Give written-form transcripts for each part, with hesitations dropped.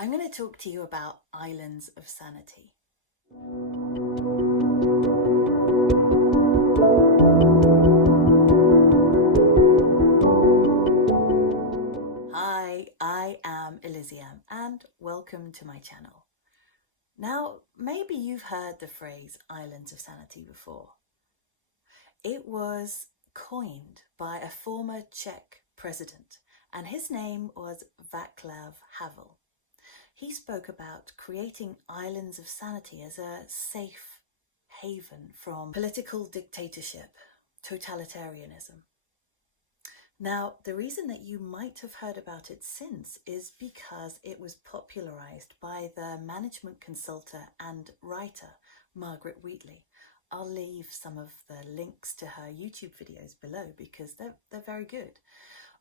I'm going to talk to you about islands of sanity. Hi, I am Elysium and welcome to my channel. Now, maybe you've heard the phrase islands of sanity before. It was coined by a former Czech president, and his name was Vaclav Havel. He spoke about creating islands of sanity as a safe haven from political dictatorship, totalitarianism. Now, the reason that you might have heard about it since is because it was popularized by the management consultant and writer Margaret Wheatley. I'll leave some of the links to her YouTube videos below because they're very good.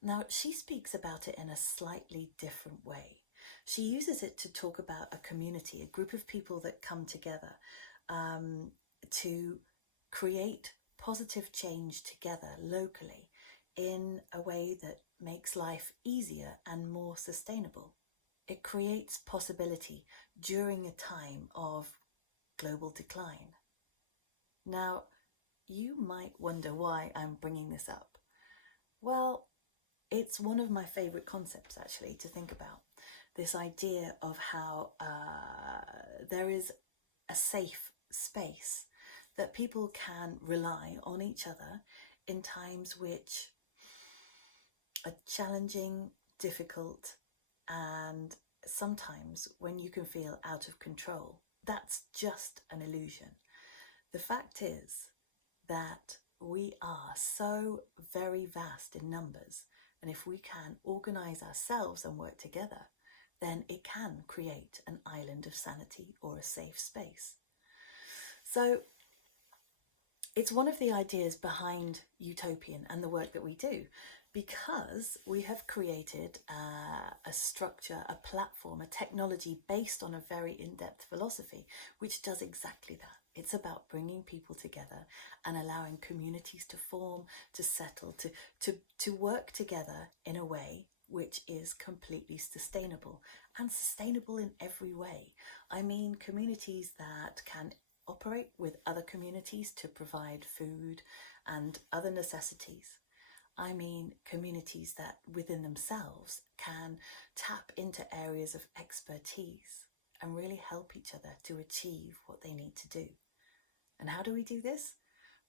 Now, she speaks about it in a slightly different way. She uses it to talk about a community, a group of people that come together to create positive change together locally in a way that makes life easier and more sustainable. It creates possibility during a time of global decline. Now, you might wonder why I'm bringing this up. Well, it's one of my favourite concepts actually to think about. This idea of how there is a safe space that people can rely on each other in times which are challenging, difficult, and sometimes when you can feel out of control. That's just an illusion. The fact is that we are so very vast in numbers, and if we can organise ourselves and work together, then it can create an island of sanity or a safe space. So it's one of the ideas behind YouTopian and the work that we do, because we have created a structure, a platform, a technology based on a very in-depth philosophy, which does exactly that. It's about bringing people together and allowing communities to form, to settle, to work together in a way which is completely sustainable, and sustainable in every way. I mean, communities that can operate with other communities to provide food and other necessities. I mean, communities that within themselves can tap into areas of expertise and really help each other to achieve what they need to do. And how do we do this?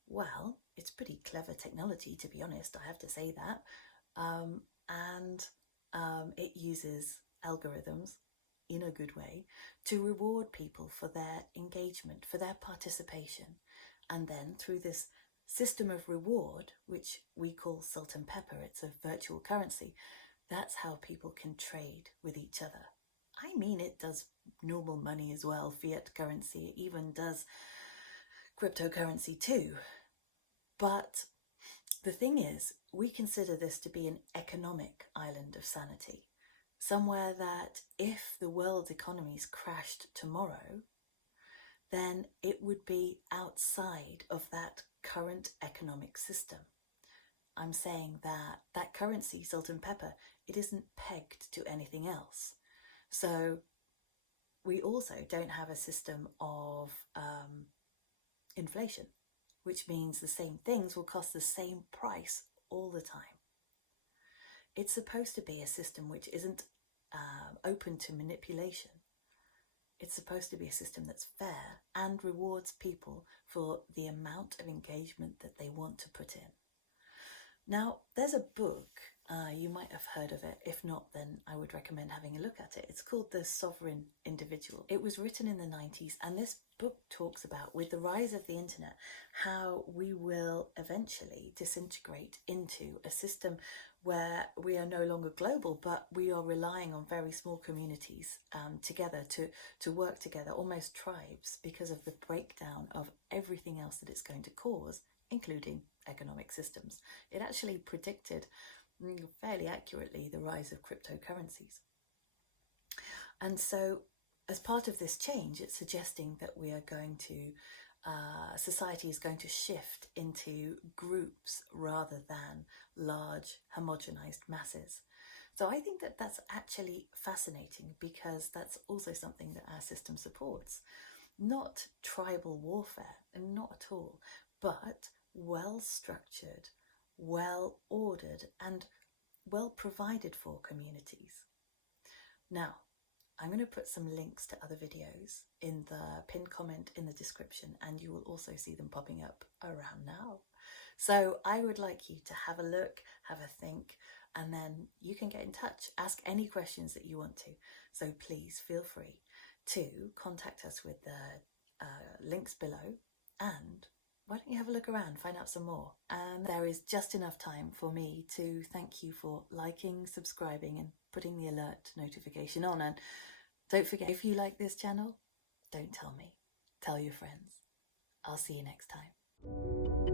Well, it's pretty clever technology, to be honest, I have to say that. It uses algorithms in a good way to reward people for their engagement, for their participation. And then through this system of reward, which we call salt and pepper, it's a virtual currency, that's how people can trade with each other. I mean, it does normal money as well, fiat currency, it even does cryptocurrency too. But the thing is, we consider this to be an economic island of sanity, somewhere that if the world's economies crashed tomorrow, then it would be outside of that current economic system. I'm saying that that currency, salt and pepper, it isn't pegged to anything else. So we also don't have a system of inflation, which means the same things will cost the same price all the time. It's supposed to be a system which isn't open to manipulation. It's supposed to be a system that's fair and rewards people for the amount of engagement that they want to put in. Now, there's a book, you might have heard of it. If not, then I would recommend having a look at it. It's called The Sovereign Individual. It was written in the 90s, and this book talks about, with the rise of the internet, how we will eventually disintegrate into a system where we are no longer global, but we are relying on very small communities together to work together, almost tribes, because of the breakdown of everything else that it's going to cause, including economic systems. It actually predicted fairly accurately the rise of cryptocurrencies. And so as part of this change, it's suggesting that we are going to, society is going to shift into groups rather than large homogenized masses, So I think that that's actually fascinating, because that's also something that our system supports. Not tribal warfare, and not at all, but well structured, well ordered, and well provided for communities. Now, I'm going to put some links to other videos in the pinned comment in the description, and you will also see them popping up around now. So I would like you to have a look, have a think, and then you can get in touch, ask any questions that you want to. So please feel free to contact us with the links below, and why don't you have a look around, find out some more. And there is just enough time for me to thank you for liking, subscribing, and putting the alert notification on. And don't forget, if you like this channel, don't tell me, tell your friends. I'll see you next time.